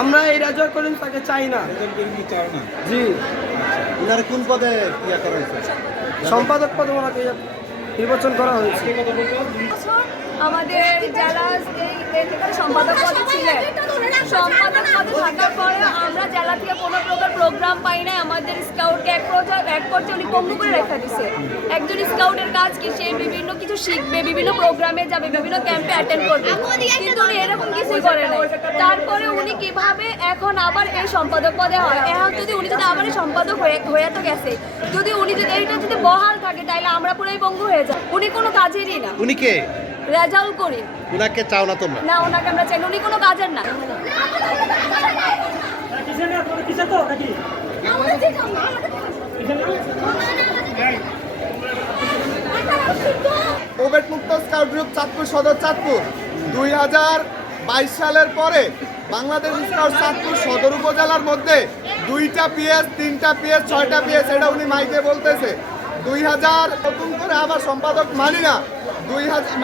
আমরা এই রাজা করেন তাকে চাই না। জি। ওনারা কোন পদে ইয়া করা হয়েছে? সম্পাদক পদে ওনাকে নির্বাচন করা হয়েছে। আমাদের যারা সম্পাদক পদে ছিলেন সম্পাদক থাকার পরে আমরা জেলা থেকে কোনো প্রকার প্রোগ্রাম পাই নাই। আমাদের স্কাউটকে এক পর্যায়ে এক পর্যায়ে উনি পঙ্গু করে রেখে দিছে। একজন স্কাউটের কাজ কি? সে বিভিন্ন কিছু শিখবে বিভিন্ন প্রোগ্রামে যাবে বিভিন্ন ক্যাম্পে অ্যাটেন্ড করবে। কিন্তু উনি এরকম কিছুই করে নাই। তারপরে উনি কীভাবে এখন আবার এই সম্পাদক পদে হয়? এখন যদি উনি যদি আবার সম্পাদক হয়ে হয়ে তো গেছে। যদি উনি যদি এইটা যদি বহাল থাকে তাহলে আমরা পুরোই পঙ্গু হয়ে যাই। উনি কোনো কাজেরই না। উনি কে? রেজাউল করি উনাকে চাও না তোমরা? না ওনাকে আমরা চাই উনি কোনো কাজের না। কোভিড মুক্ত স্কাউট গ্রুপ চাঁদপুর সদর চাঁদপুর। দুই হাজার বাইশ সালের পরে বাংলাদেশ স্কাউট চাঁদপুর সদর উপজেলার মধ্যে দুইটা পিএস, তিনটা পিএস, ছয়টা পিএস, এটা উনি মাইকে বলতেছে। দুই হাজার নতুন করে আবার সম্পাদক মানি না দুই হাজার